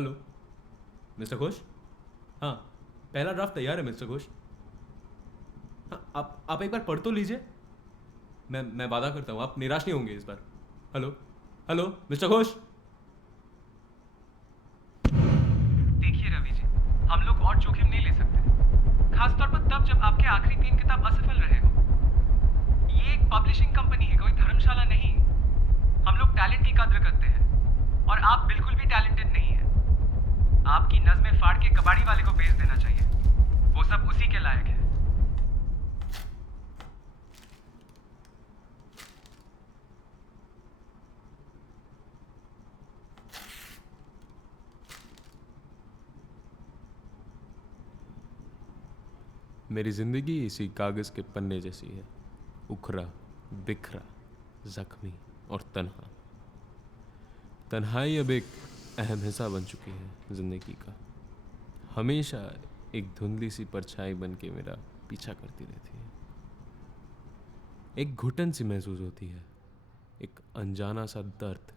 Hello mister Ghosh. हाँ, पहला draft तैयार है मिस्टर घोष। हाँ, आप एक बार पढ़ तो लीजिए। मैं वादा करता हूँ आप निराश नहीं होंगे इस बार। Hello hello mister Ghosh. देखिए रवि जी, हम लोग और जोखिम नहीं ले सकते, खासतौर पर तब जब आपके आखिरी 3 किताब असफल रहे हो। ये एक पब्लिशिंग कंपनी है, कोई धर्मशाला नहीं। हम लोग टैलेंट की कद्र करते हैं और आप बिल्कुल भी टैलेंटेड नहीं हैं। आपकी नज़में फाड़ के कबाड़ी वाले को बेच देना चाहिए, वो सब उसी के लायक है। मेरी ज़िंदगी इसी कागज़ के पन्ने जैसी है, उखरा, बिखरा, जख्मी और तन्हा। तन्हाई अब एक अहम हिस्सा बन चुकी है ज़िंदगी का। हमेशा एक धुंधली सी परछाई बन के मेरा पीछा करती रहती है। एक घुटन सी महसूस होती है, एक अनजाना सा दर्द।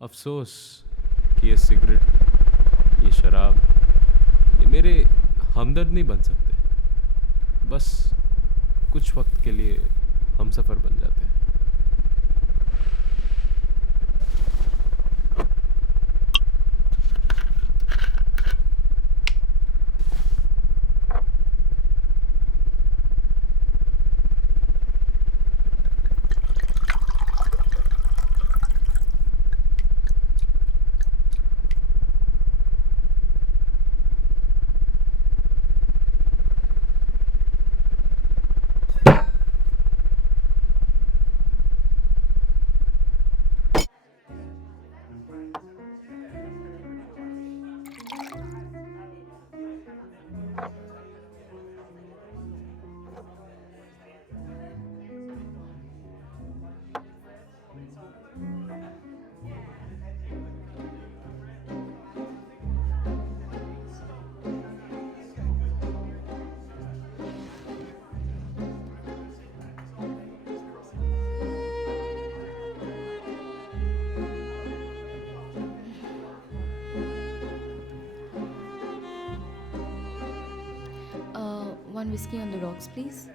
अफसोस कि ये सिगरेट, ये शराब, ये मेरे हमदर्द नहीं बन सकते। बस कुछ वक्त के लिए हम सफ़र बन जाते हैं। One whiskey on the rocks, please.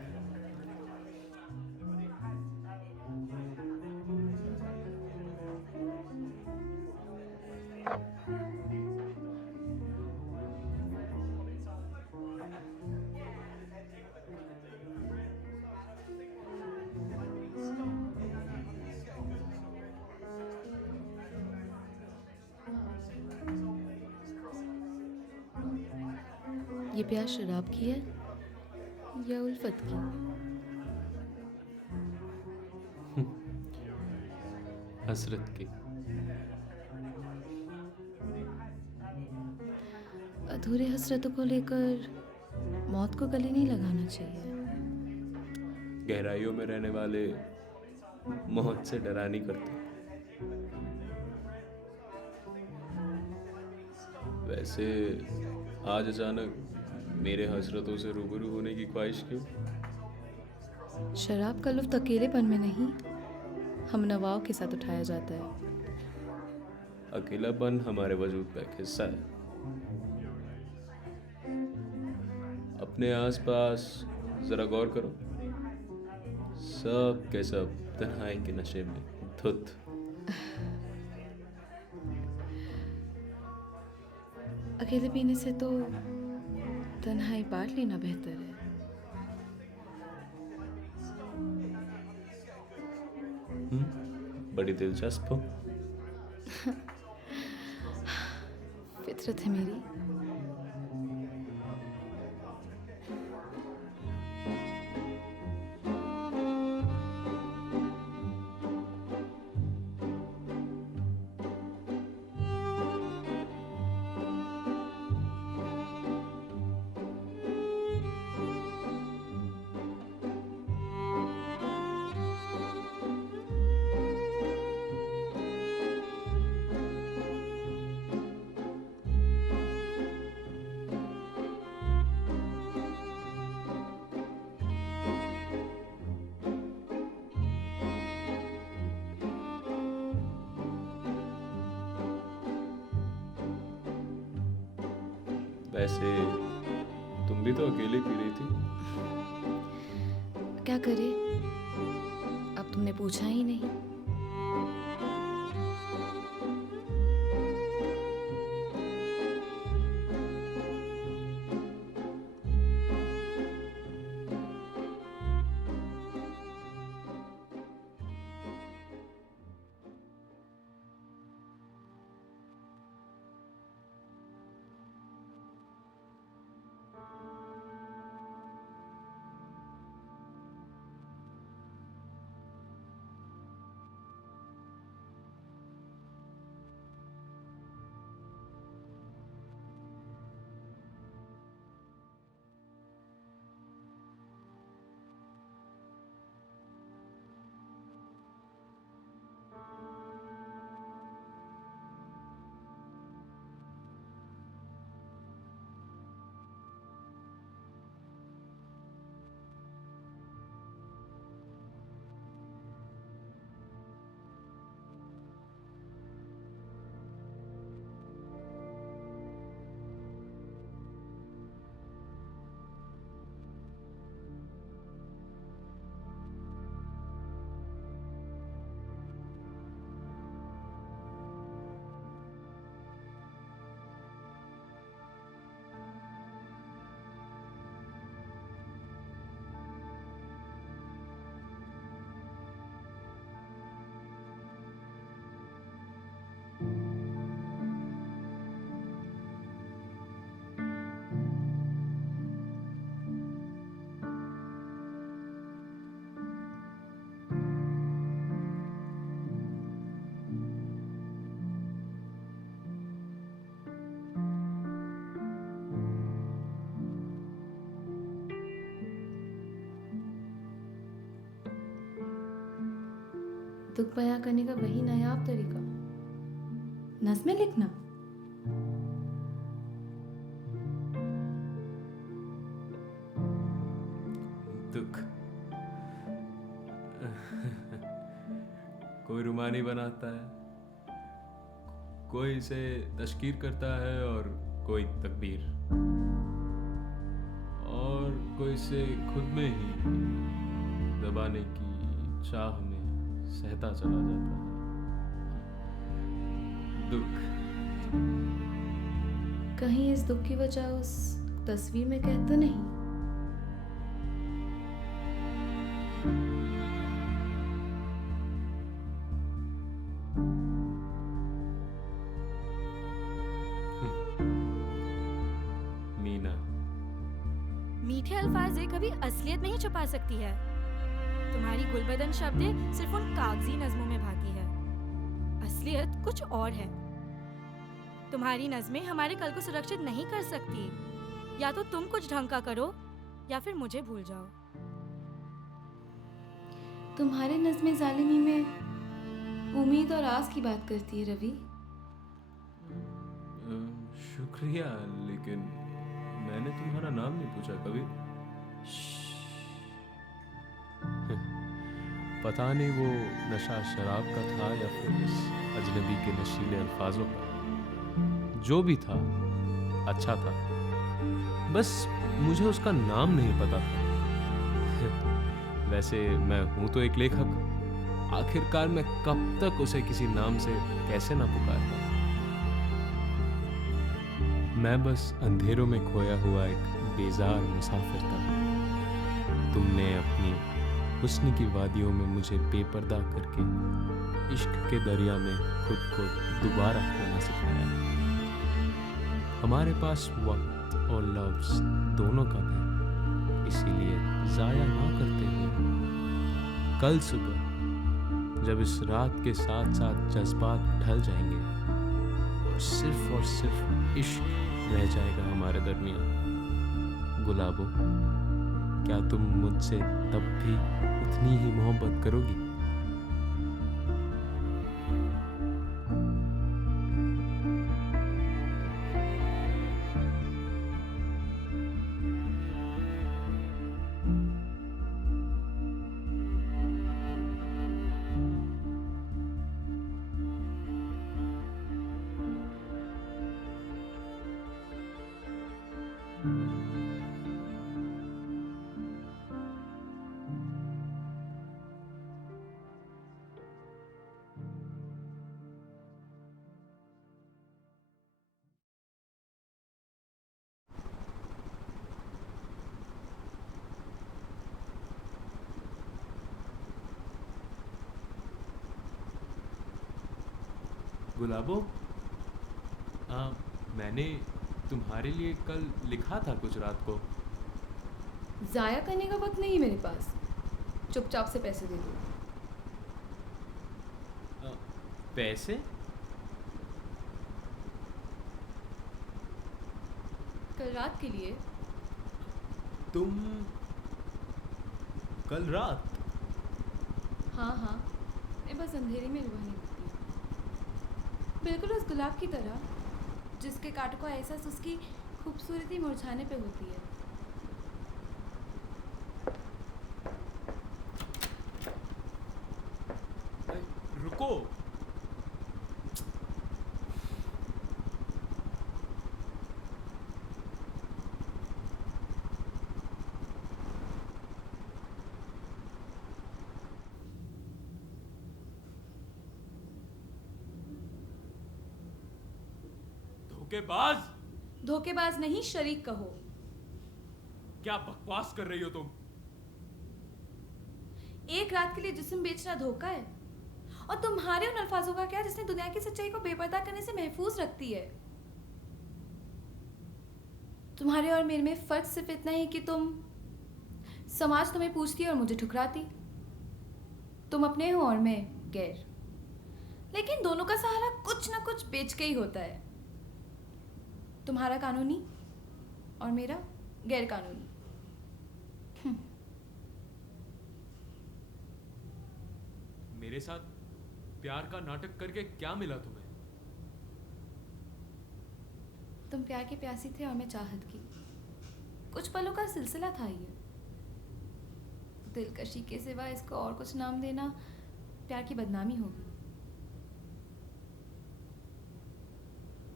ये प्यास शराब की है या उल्फत की? हसरत की। अधूरे हसरतों को लेकर मौत को गले नहीं लगाना चाहिए। गहराइयों में रहने वाले मौत से डरा नहीं करते। वैसे आज अचानक मेरे हसरतों से रूबरू होने की ख्वाहिश क्यों? शराब का लुत्फ अकेलेपन में नहीं, हम नवाओं के साथ उठाया जाता है। अकेलापन हमारे वजूद का एक हिस्सा है। अपने आसपास जरा गौर करो, सब के सब तन्हाई के नशे में धुत। अकेले पीने से तो तन्हाई बांट लेना बेहतर है। बड़ी दिलचस्प हो। फितरत है मेरी। वैसे तुम भी तो अकेले पी रही थी। क्या करे, अब तुमने पूछा ही नहीं। दुख बयां करने का वही नायाब तरीका, नज़्में लिखना। दुख कोई रुमानी बनाता है, कोई इसे तशकीर करता है और कोई तकबीर, और कोई इसे खुद में ही दबाने की चाह में सहता चला जाता है। दुख कहीं इस दुख की वजह उस तस्वीर में कैद तो नहीं? मीना, मीठे अल्फाज़ें कभी असलियत नहीं छुपा सकती है। तुम्हारी गुलबदन शब्दें सिर्फ उन कागजी नज़मों में भाती है, असलियत कुछ और है। तुम्हारी नज़में हमारे कल को सुरक्षित नहीं कर सकती। या तो तुम कुछ ढंग का करो या फिर मुझे भूल जाओ। तुम्हारे नज़्में ज़ालिमी में उम्मीद और आस की बात करती है रवि। शुक्रिया, लेकिन मैंने तुम्हारा नाम नहीं पूछा कभी। पता नहीं वो नशा शराब का था या फिर इस अजनबी के नशीले अल्फाजों का। जो भी था अच्छा था, बस मुझे उसका नाम नहीं पता था। वैसे मैं हूं तो एक लेखक, आखिरकार मैं कब तक उसे किसी नाम से कैसे ना पुकारता। मैं बस अंधेरों में खोया हुआ एक बेजार मुसाफिर था। तुमने अपनी हुस्न की वादियों में मुझे बेपर्दा करके इश्क के दरिया में खुद को दोबारा खोना सिखाया। हमारे पास वक्त और लफ्ज दोनों कम है, इसीलिए जाया ना करते हुए कल सुबह जब इस रात के साथ साथ जज्बात ढल जाएंगे और सिर्फ इश्क रह जाएगा हमारे दरमियान, गुलाबों, क्या तुम मुझसे तब भी उतनी ही मोहब्बत करोगी? गुलाबो, मैंने तुम्हारे लिए कल लिखा था कुछ रात को। ज़ाया करने का वक्त नहीं मेरे पास, चुपचाप से पैसे दे दो। पैसे? कल रात के लिए। तुम कल रात? हाँ हाँ, मैं बस अंधेरे में रुहानी दिखती हूँ, बिल्कुल उस गुलाब की तरह जिसके कांटों का एहसास उसकी खूबसूरती मुरझाने पे होती है। रुको। धोखेबाज! धोखेबाज नहीं, शरीक कहो। क्या बकवास कर रही हो तुम? एक रात के लिए जिस्म बेचना धोखा है, और तुम्हारे उन अल्फाजों का क्या जिसने दुनिया की सच्चाई को बेपर्दा करने से महफूज रखती है। तुम्हारे और मेरे में फर्क सिर्फ इतना ही कि समाज तुम्हें पूछती और मुझे ठुकराती। तुम अपने हो और मैं गैर, लेकिन दोनों का सहारा कुछ ना कुछ बेच के ही होता है। तुम्हारा कानूनी और मेरा गैर कानूनी। मेरे साथ प्यार का नाटक करके क्या मिला तुम्हें? तुम प्यार के प्यासी थे और मैं चाहत की। कुछ पलों का सिलसिला था ये। दिलकशी के सिवा इसको और कुछ नाम देना प्यार की बदनामी होगी।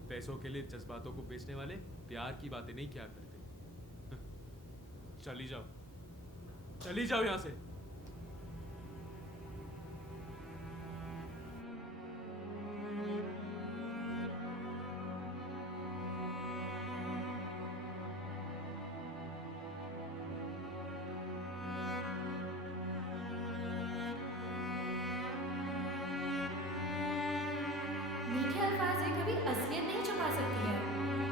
पैसों के लिए जज्बातों को बेचने वाले प्यार की बातें नहीं क्या करते। चली जाओ यहां से। मीठे अल्फाज से कभी असलियत नहीं छुपा सकती है।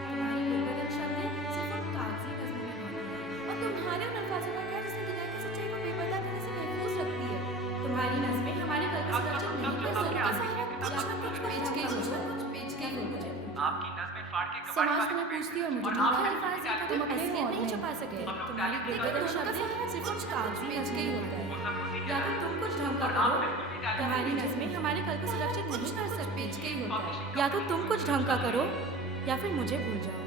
तुम्हारी गुलबदन शब्दें सिर्फ उन कागजी नज़्मों में होती है। और तुम्हारे उन अल्फाजों का क्या जिसने दुनिया की सच्चाई को बेपर्दा करने से महफूज रखती है। तुम्हारी नज़्में हमारे कल को सुरक्षित नहीं कर सबका सकती। सहारा कुछ बेच के ही होता है। आपकी नज़में फाड़ के कबाड़ समाज खाने तुम्हें में पूछती है और मुझे और मीठे आप अल्फाज से तुम तुम तुम अपने असलियत हो और नहीं मैं छुपा सकते। गैर। तुम्हारी गुलबदन शब्दें सिर्फ उन कागजी बेच के ही होता है। या तो तुम कुछ ढंग का करो, तुम्हारी नज़में हमारे कल को सुरक्षित नहीं कर सकती। बेच के ही होता है। या तो तुम कुछ ढंग का करो या फिर मुझे भूल जाओ।